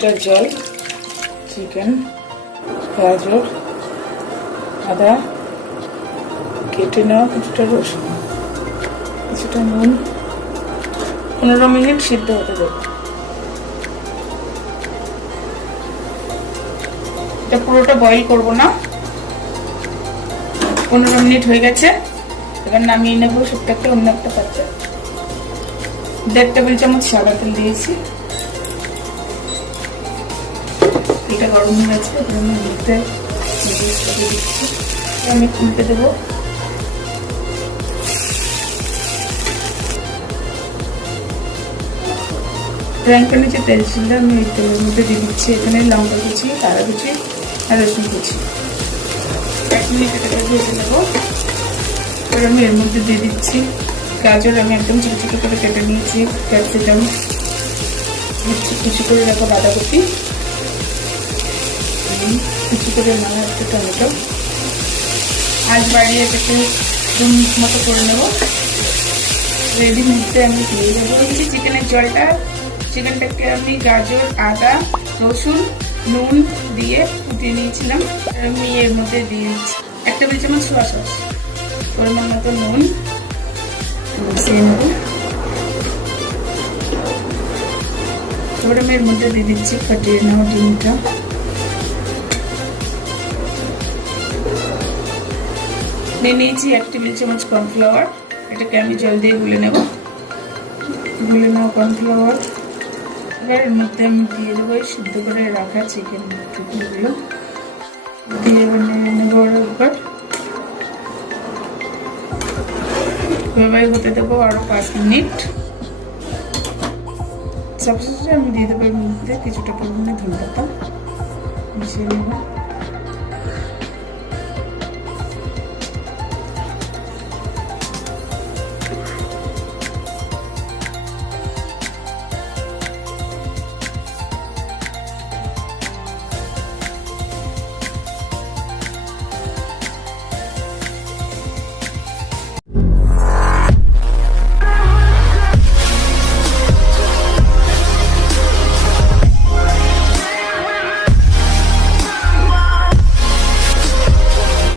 Litre জল, chicken, গাজর, আদা, কেটে নেওয়া কিছুটা রসুন, কিছুটা নুন, 15 মিনিট সিদ্ধ হতে দেব। এটা পুরোটা বয়েল করবো না। 15 মিনিট হয়ে গেছে, এবার নামিয়ে নেবো সবটাকে অন্য একটা পাত্রে। 1.5 টেবিল চামচ সাদা তেল দিয়েছি, এটা গরম হয়ে গেছে। আমি খুলতে দেবো। ফ্রাইং প্যানে যে তেল ছিল আমি এই তেলের মধ্যে দিয়ে দিচ্ছি এখানে লঙ্কা কুচি, আদা কুচি আর রসুন কুচি। 1 মিনিট এটাকে ভেজে নেবো। এবার আমি এর মধ্যে দিয়ে দিচ্ছি গাজর, আমি একদম ছোটো ছোটো করে কেটে নিয়েছি, ক্যাপসিকাম, কুচি করে রাখা বাঁধাকপি, কুচি করে নেওয়া একটা টমেটো। আজ বাড়িয়ে এটাকে 2 মিনিট মতো করে নেবো। রেডি মুহূর্তে আমি দিয়ে দেবো হচ্ছে চিকেনের জলটা। চিকেনটাকে আমি গাজর, আদা, রসুন, নুন দিয়ে ফুটিয়ে নিয়েছিলাম। আমি এর মধ্যে দিয়ে দিচ্ছি 1 টেবিল চামচ সোয়া সস, পরিমাণ মতো নুন মিশিয়ে নেব। এবার আমি এর মধ্যে দিয়ে দিচ্ছি ফাটিয়ে নেওয়া ডিমটা। নিয়ে নিয়েছি 1 টেবিল চামচ কর্নফ্লাওয়ার, এটাকে আমি জল দিয়ে গুলে নেব। গুলে নেওয়া কর্নফ্লাওয়ার এবার এর মধ্যে আমি দিয়ে দেবো সিদ্ধ করে রাখা চিকেন টুকরোগুলো দিয়ে বানিয়ে নেব। এবার এভাবে হতে দেবো আরো 5 মিনিট। সবশেষে আমি দিয়ে দেবো এর মধ্যে কিছুটা পরিমাণে ধনে পাতা মিশিয়ে নেব।